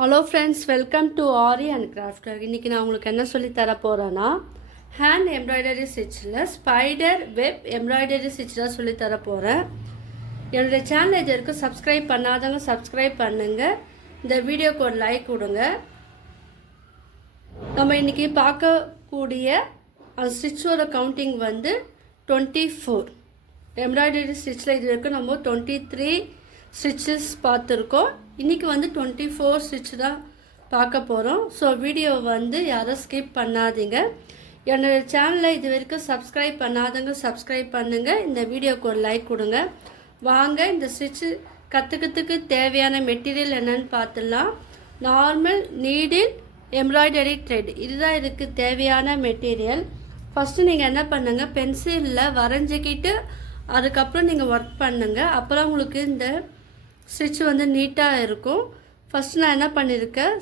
Hello friends, welcome to aari and craft work. இன்றைக்கி நான் உங்களுக்கு என்ன சொல்லி தர போகிறேன்னா, ஹேண்ட் எம்ப்ராய்டரி ஸ்டிச்சில் ஸ்பைடர் வெப் எம்ப்ராய்டரி ஸ்டிச்சில் சொல்லி தர போகிறேன். என்னுடைய சேனல் இது வரைக்கும் சப்ஸ்கிரைப் பண்ணாதவங்க சப்ஸ்கிரைப் பண்ணுங்கள். இந்த வீடியோக்கு ஒரு லைக் கொடுங்க. நம்ம இன்றைக்கி பார்க்கக்கூடிய அந்த ஸ்டிச்சோட கவுண்டிங் வந்து 24. எம்ப்ராய்டரி ஸ்டிச்சில் இது வரைக்கும் நம்ம 23 ஸ்டிச்சஸ் பார்த்துருக்கோம். இன்றைக்கி வந்து 24 ஸ்டிச் தான் பார்க்க போகிறோம். ஸோ வீடியோ வந்து யாரும் ஸ்கிப் பண்ணாதீங்க. என்னோடய சேனலை இது வரைக்கும் சப்ஸ்கிரைப் பண்ணாதவங்க சப்ஸ்கிரைப் பண்ணுங்கள். இந்த வீடியோக்கு ஒரு லைக் கொடுங்க. வாங்க இந்த ஸ்டிச்சு கற்றுக்கிறதுக்கு தேவையான மெட்டீரியல் என்னென்னு பார்த்துடலாம். நார்மல் நீடில் எம்ப்ராய்டரி த்ரெட் இதுதான் இதுக்கு தேவையான மெட்டீரியல். ஃபஸ்ட்டு நீங்கள் என்ன பண்ணுங்கள், பென்சிலில் வரைஞ்சிக்கிட்டு அதுக்கப்புறம் நீங்கள் ஒர்க் பண்ணுங்கள். அப்புறம் உங்களுக்கு இந்த ஸ்டிச் வந்து நீட்டாக இருக்கும். ஃபஸ்ட்டு நான் என்ன பண்ணியிருக்கேன்,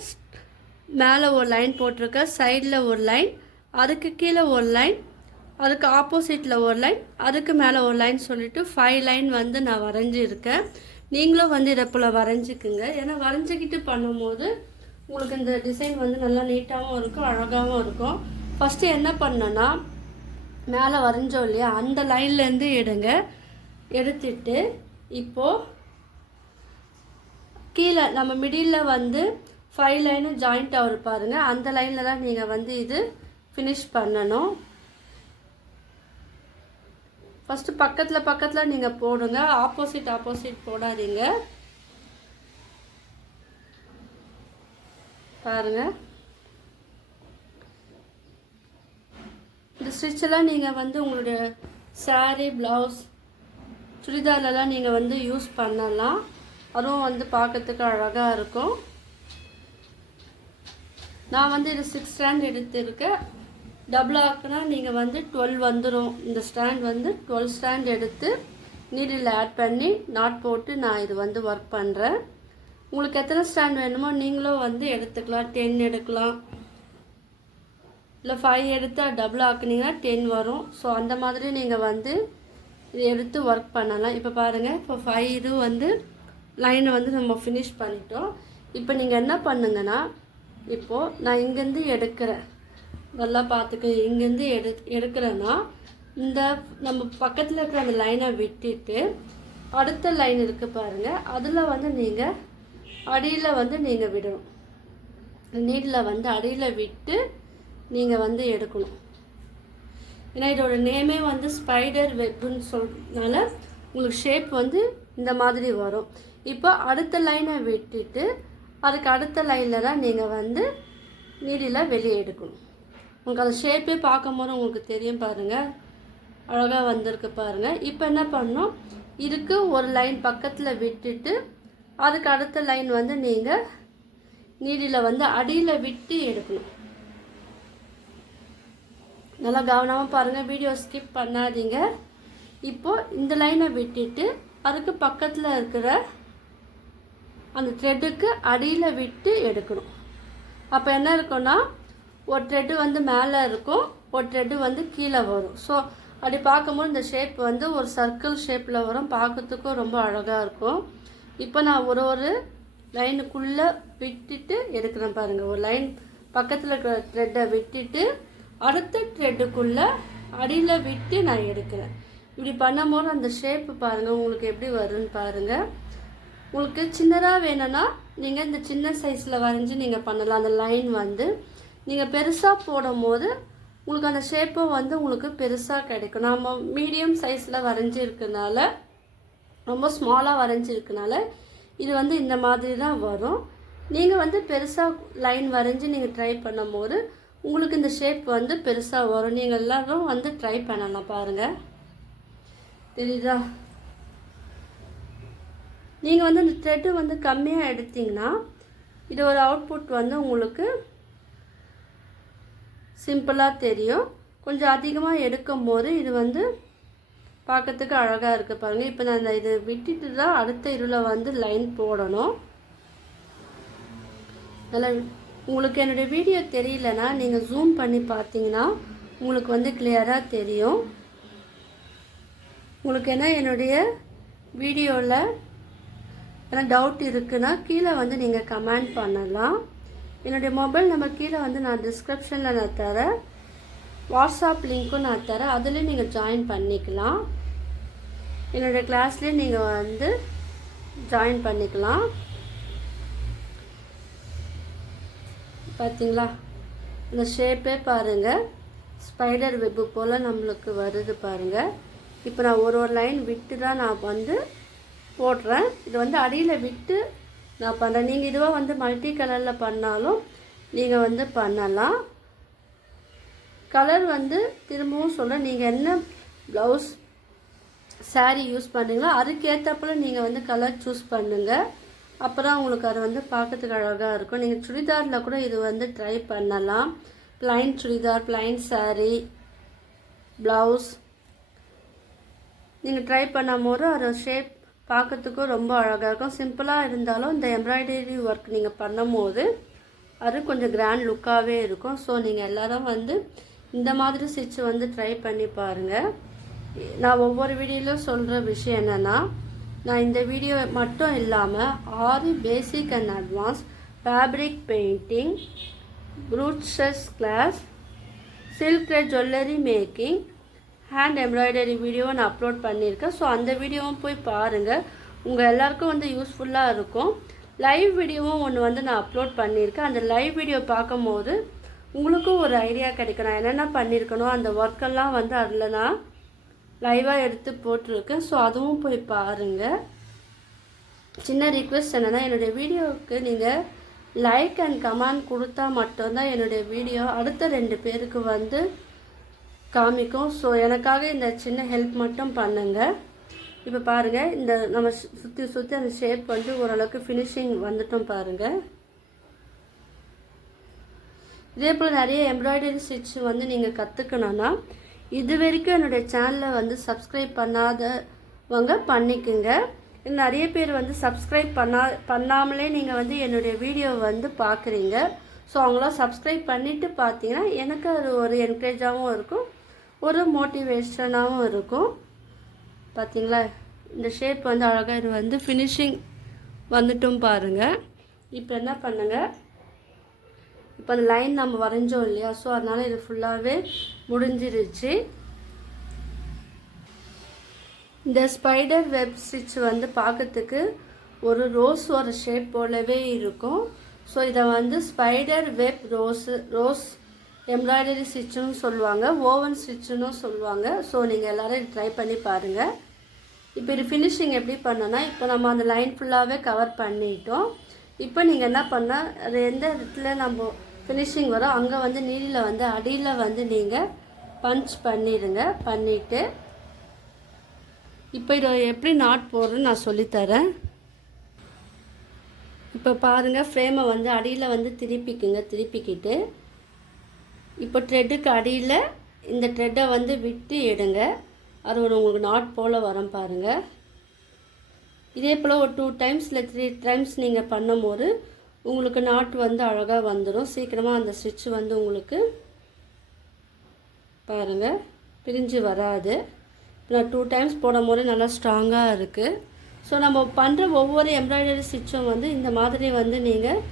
மேலே ஒரு லைன் போட்டிருக்கேன், சைடில் ஒரு லைன், அதுக்கு கீழே ஒரு லைன், அதுக்கு ஆப்போசிட்டில் ஒரு லைன், அதுக்கு மேலே ஒரு லைன் சொல்லிவிட்டு 5 லைன் வந்து நான் வரைஞ்சிருக்கேன். நீங்களும் வந்து இதை போல் வரைஞ்சிக்குங்க. ஏன்னா வரைஞ்சிக்கிட்டு பண்ணும்போது உங்களுக்கு இந்த டிசைன் வந்து நல்லா நீட்டாகவும் இருக்கும், அழகாகவும் இருக்கும். ஃபஸ்ட்டு என்ன பண்ணேன்னா, மேலே வரைஞ்சோம் இல்லையா, அந்த லைன்லேருந்து எடுத்துட்டு இப்போது கீழே நம்ம மிடில் வந்து 5 லைனும் ஜாயிண்ட் ஆகிரு பாருங்கள். அந்த லைனில் தான் நீங்கள் வந்து இது ஃபினிஷ் பண்ணணும். ஃபஸ்ட்டு பக்கத்தில் நீங்கள் போடுங்க, ஆப்போசிட் போடாதீங்க. பாருங்கள், இந்த ஸ்டிச்செல்லாம் நீங்கள் வந்து உங்களுடைய சாரீ, ப்ளவுஸ், சுடிதார்லலாம் நீங்கள் வந்து யூஸ் பண்ணலாம். அதுவும் வந்து பார்க்கறதுக்கு அழகாக இருக்கும். நான் வந்து இது 6 ஸ்டாண்ட் எடுத்துருக்கேன். டபுள் ஆக்குனா நீங்கள் வந்து 12 வந்துடும். இந்த ஸ்டாண்ட் வந்து 12 ஸ்டாண்ட் எடுத்து நீடில் ஆட் பண்ணி நாட் போட்டு நான் இது வந்து ஒர்க் பண்ணுறேன். உங்களுக்கு எத்தனை ஸ்டாண்ட் வேணுமோ நீங்களும் வந்து எடுத்துக்கலாம். 10 எடுக்கலாம், இல்லை 5 எடுத்தால் டபுள் ஆக்குனீங்கன்னா 10 வரும். ஸோ அந்த மாதிரி நீங்கள் வந்து இது எடுத்து ஒர்க் பண்ணலாம். இப்போ பாருங்கள், இப்போ 5 இது வந்து லைனை வந்து நம்ம ஃபினிஷ் பண்ணிட்டோம். இப்போ நீங்கள் என்ன பண்ணுங்கன்னா, இப்போது நான் இங்கேருந்து எடுக்கிறேன், நல்லா பார்த்துக்க. இங்கேருந்து எடுக்கிறேன்னா இந்த நம்ம பக்கத்தில் இருக்கிற அந்த லைனை விட்டுட்டு அடுத்த லைன் இருக்குது பாருங்கள், அதில் வந்து நீங்கள் அடியில் வந்து நீங்கள் விடணும். நீடில் வந்து அடியில் விட்டு நீங்கள் வந்து எடுக்கணும். ஏன்னா இதோட நேமே வந்து ஸ்பைடர் வெப்புன்னு சொல்றதுனால உங்களுக்கு ஷேப் வந்து இந்த மாதிரி வரும். இப்போ அடுத்த லைனை விட்டுட்டு அதுக்கு அடுத்த லைனில் தான் நீங்கள் வந்து நீடில் வெளியே எடுக்கணும். உங்களுக்கு அந்த ஷேப்பே பார்க்கும்போது உங்களுக்கு தெரியும் பாருங்கள், அழகாக வந்திருக்கு பாருங்கள். இப்போ என்ன பண்ணணும், இதுக்கு ஒரு லைன் பக்கத்தில் விட்டுட்டு அதுக்கு அடுத்த லைன் வந்து நீங்கள் நீடில் வந்து அடியில் விட்டு எடுக்கணும். நல்லா கவனமாக பாருங்கள், வீடியோ ஸ்கிப் பண்ணாதீங்க. இப்போது இந்த லைனை விட்டுட்டு அதுக்கு பக்கத்தில் இருக்கிற அந்த த்ரெட்டுக்கு அடியில் விட்டு எடுக்கணும். அப்போ என்ன இருக்குன்னா, ஒரு த்ரெட்டு வந்து மேலே இருக்கும், ஒரு த்ரெட்டு வந்து கீழே வரும். ஸோ அப்படி பார்க்கும்போது இந்த ஷேப் வந்து ஒரு சர்க்கிள் ஷேப்பில் வரும், பார்க்கறதுக்கும் ரொம்ப அழகாக இருக்கும். இப்போ நான் ஒரு லைனுக்குள்ளே விட்டுட்டு எடுக்கிறேன் பாருங்கள். ஒரு லைன் பக்கத்தில் இருக்கிற த்ரெட்டை விட்டுட்டு அடுத்த த்ரெட்டுக்குள்ளே அடியில் விட்டு நான் எடுக்கிறேன். இப்படி பண்ணும்போது அந்த ஷேப்பு பாருங்கள் உங்களுக்கு எப்படி வரும்னு பாருங்கள். உங்களுக்கு சின்னதாக வேணும்னா நீங்கள் இந்த சின்ன சைஸில் வரைஞ்சி நீங்கள் பண்ணலாம். அந்த லைன் வந்து நீங்கள் பெருசாக போடும் போது உங்களுக்கு அந்த ஷேப்பும் வந்து உங்களுக்கு பெருசாக கிடைக்கும். நம்ம மீடியம் சைஸில் வரைஞ்சிருக்கனால, ரொம்ப ஸ்மாலாக வரைஞ்சிருக்கனால இது வந்து இந்த மாதிரி தான் வரும். நீங்கள் வந்து பெருசாக லைன் வரைஞ்சி நீங்கள் ட்ரை பண்ணும் போது உங்களுக்கு இந்த ஷேப் வந்து பெருசாக வரும். நீங்கள் எல்லோரும் வந்து ட்ரை பண்ணலாம். பாருங்கள், தெரியுதா? நீங்கள் வந்து இந்த த்ரெட்டு வந்து கம்மியாக எடுத்திங்கன்னா இது ஒரு அவுட்புட் வந்து உங்களுக்கு சிம்பிளாக தெரியும். கொஞ்சம் அதிகமாக எடுக்கும் போது இது வந்து பார்க்கறதுக்கு அழகாக இருக்குது பாருங்கள். இப்போ நான் இது விட்டுட்டு தான் அடுத்த இதில் வந்து லைன் போடணும். நல்லா உங்களுக்கு என்னுடைய வீடியோ தெரியலனா நீங்கள் ஜூம் பண்ணி பார்த்தீங்கன்னா உங்களுக்கு வந்து கிளியராக தெரியும். உங்களுக்கு என்ன என்னுடைய வீடியோவில் ஏன்னா டவுட் இருக்குன்னா கீழே வந்து நீங்கள் கமெண்ட் பண்ணலாம். என்னுடைய மொபைல் நம்பர் கீழே வந்து நான் டிஸ்கிரிப்ஷனில் நான் தரேன், வாட்ஸ்அப் லிங்க்கும் நான் தரேன், அதுலேயும் நீங்கள் ஜாயின் பண்ணிக்கலாம். என்னுடைய கிளாஸ்லேயே நீங்கள் வந்து ஜாயின் பண்ணிக்கலாம். பார்த்தீங்களா, இந்த ஷேப்பே பாருங்கள், ஸ்பைடர் வெப்பு போல் நம்மளுக்கு வருது பாருங்கள். இப்போ நான் ஒரு லைன் விட்டு தான் நான் வந்து போடுறேன். இது வந்து அடியில் விட்டு நான் பண்ணுறேன். நீங்கள் இதுவாக வந்து மல்டி கலரில் பண்ணாலும் நீங்கள் வந்து பண்ணலாம். கலர் வந்து திரும்பவும் சொல்ல, நீங்கள் என்ன ப்ளவுஸ் சாரீ யூஸ் பண்ணுறீங்களோ அதுக்கேற்றப்பல நீங்கள் வந்து கலர் சூஸ் பண்ணுங்கள். அப்புறம் உங்களுக்கு அது வந்து பார்க்கறதுக்கு அழகாக இருக்கும். நீங்கள் சுடிதாரில் கூட இது வந்து ட்ரை பண்ணலாம். Plain churidar, plain sari, blouse நீங்கள் ட்ரை பண்ணும்போது அது ஷேப் பார்க்கறதுக்கும் ரொம்ப அழகாக இருக்கும். சிம்பிளாக இருந்தாலும் இந்த எம்ப்ராய்டரி ஒர்க் நீங்கள் பண்ணும்போது அது கொஞ்சம் கிராண்ட் லுக்காகவே இருக்கும். ஸோ நீங்கள் எல்லோரும் வந்து இந்த மாதிரி ஸ்டிச் வந்து ட்ரை பண்ணி பாருங்கள். நான் ஒவ்வொரு வீடியோலையும் சொல்கிற விஷயம் என்னென்னா, நான் இந்த வீடியோ மட்டும் இல்லாமல் aari basic and advance, fabric painting, brooches class, silk thread jewellery making, hand embroidery வீடியோவை நான் அப்லோட் பண்ணியிருக்கேன். ஸோ அந்த வீடியோவும் போய் பாருங்கள், உங்கள் எல்லாருக்கும் வந்து யூஸ்ஃபுல்லாக இருக்கும். லைவ் வீடியோவும் ஒன்று வந்து நான் அப்லோட் பண்ணியிருக்கேன். அந்த லைவ் வீடியோ பார்க்கும்போது உங்களுக்கும் ஒரு ஐடியா கிடைக்கும், நான் என்னென்ன பண்ணியிருக்கணும், அந்த ஒர்க்கெல்லாம் வந்து அதில் நான் லைவாக எடுத்து போட்டிருக்கேன். ஸோ அதுவும் போய் பாருங்கள். சின்ன ரிக்வெஸ்ட் என்னென்னா, என்னுடைய வீடியோவுக்கு நீங்கள் லைக் அண்ட் கமெண்ட் கொடுத்தா மட்டும்தான் என்னுடைய வீடியோ அடுத்த 2 பேருக்கு வந்து காமிக்கும். ஸோ எனக்காக இந்த சின்ன ஹெல்ப் மட்டும் பண்ணுங்கள். இப்போ பாருங்கள், இந்த நம்ம சுற்றி அந்த ஷேப் வந்து ஓரளவுக்கு ஃபினிஷிங் வந்துட்டும் பாருங்கள். இதே போல் நிறைய எம்ப்ராய்டரி ஸ்டிச் வந்து நீங்கள் கற்றுக்கணுன்னா இது வரைக்கும் என்னுடைய சேனலை வந்து சப்ஸ்கிரைப் பண்ணாதவங்க பண்ணிக்கோங்க. நிறைய பேர் வந்து சப்ஸ்கிரைப் பண்ணாமலே நீங்கள் வந்து என்னுடைய வீடியோவை வந்து பார்க்குறீங்க. ஸோ அவங்களாம் சப்ஸ்கிரைப் பண்ணிவிட்டு பார்த்தீங்கன்னா எனக்கு அது ஒரு என்கரேஜாகவும் இருக்கும், ஒரு மோட்டிவேஷனாகவும் இருக்கும். பார்த்தீங்களா, இந்த ஷேப் வந்து அழகாக இது வந்து ஃபினிஷிங் வந்துட்டும் பாருங்கள். இப்போ என்ன பண்ணுங்கள், இப்போ அந்த லைன் நம்ம வரைஞ்சோம் இல்லையா, ஸோ அதனால் இது ஃபுல்லாகவே முடிஞ்சிருச்சு. இந்த ஸ்பைடர் வெப் ஸ்டிச் வந்து பார்க்கறதுக்கு ஒரு ரோஸோட ஷேப் போலவே இருக்கும். ஸோ இதை வந்து ஸ்பைடர் வெப் ரோஸ் எம்ப்ராய்டரி ஸ்டிச்சுன்னு சொல்லுவாங்க, ஓவன் ஸ்டிச்சுன்னு சொல்லுவாங்க. ஸோ நீங்கள் எல்லோரும் ட்ரை பண்ணி பாருங்கள். இப்போ இது ஃபினிஷிங் எப்படி பண்ணோன்னா, இப்போ நம்ம அந்த லைன் ஃபுல்லாகவே கவர் பண்ணிட்டோம். இப்போ நீங்கள் என்ன பண்ணால், அது எந்த இடத்துல நம்ம ஃபினிஷிங் வரும் அங்கே வந்து நீடில் வந்து அடியில் வந்து நீங்கள் பஞ்ச் பண்ணிடுங்க. பண்ணிவிட்டு இப்போ இதை எப்படி நாட் போடுறதுன்னு நான் சொல்லித்தரேன். இப்போ பாருங்கள், ஃப்ரேமை வந்து அடியில் வந்து திருப்பிக்கிட்டு இப்போ த்ரெட்டுக்கு அடியில் இந்த த்ரெட்டை வந்து விட்டு எடுங்க. அது ஒரு உங்களுக்கு நாட் போல் வரும் பாருங்கள். இதே போல் ஒரு 2 டைம்ஸ் இல்லை 3 டைம்ஸ் நீங்கள் பண்ணும்போது உங்களுக்கு நாட் வந்து அழகாக வந்துடும். சீக்கிரமாக அந்த ஸ்டிச் வந்து உங்களுக்கு பாருங்கள் பிரிஞ்சு வராது. நான் 2 டைம்ஸ் போடும் போது நல்லா ஸ்ட்ராங்காக இருக்குது. ஸோ நம்ம பண்ணுற ஒவ்வொரு எம்ப்ராய்டரி ஸ்டிச்சும் வந்து இந்த மாதிரி வந்து நீங்கள்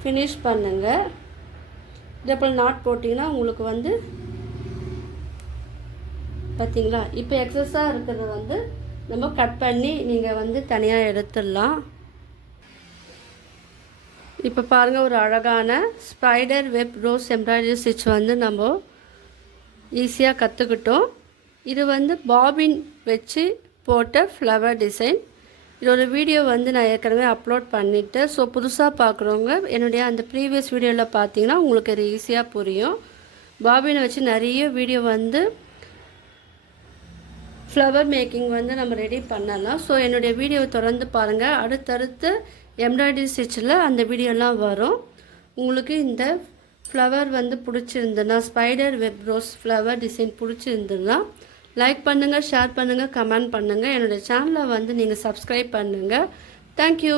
ஃபினிஷ் பண்ணுங்கள். இதே போல் நாட் போட்டிங்கன்னா உங்களுக்கு வந்து பார்த்தீங்களா, இப்போ எக்ஸஸாக இருக்கிறத வந்து நம்ம கட் பண்ணி நீங்கள் வந்து தனியாக எடுத்துடலாம். இப்போ பாருங்கள், ஒரு அழகான spider web rose embroidery stitch வந்து நம்ம ஈஸியாக கற்றுக்கிட்டோம். இது வந்து பாபின் வச்சு போட்ட ஃப்ளவர் டிசைன். இதோட வீடியோ வந்து நான் ஏற்கனவே அப்லோட் பண்ணிவிட்டேன். ஸோ புதுசாக பார்க்குறவங்க என்னுடைய அந்த ப்ரீவியஸ் வீடியோவில் பார்த்தீங்கன்னா உங்களுக்கு அது ஈஸியாக புரியும். பாபினை வச்சு நிறைய வீடியோ வந்து ஃப்ளவர் மேக்கிங் வந்து நம்ம ரெடி பண்ணலாம். ஸோ என்னுடைய வீடியோவை தொடர்ந்து பாருங்கள். அடுத்தடுத்து எம்ப்ராய்டரி ஸ்டிச்சில் அந்த வீடியோலாம் வரும். உங்களுக்கு இந்த ஃப்ளவர் வந்து பிடிச்சிருந்துன்னா, spider web rose flower design பிடிச்சிருந்துன்னா லைக் பண்ணுங்கள், ஷேர் பண்ணுங்கள், கமெண்ட் பண்ணுங்கள். என்னோடய சேனலை வந்து நீங்கள் சப்ஸ்கிரைப் பண்ணுங்கள். தேங்க்யூ.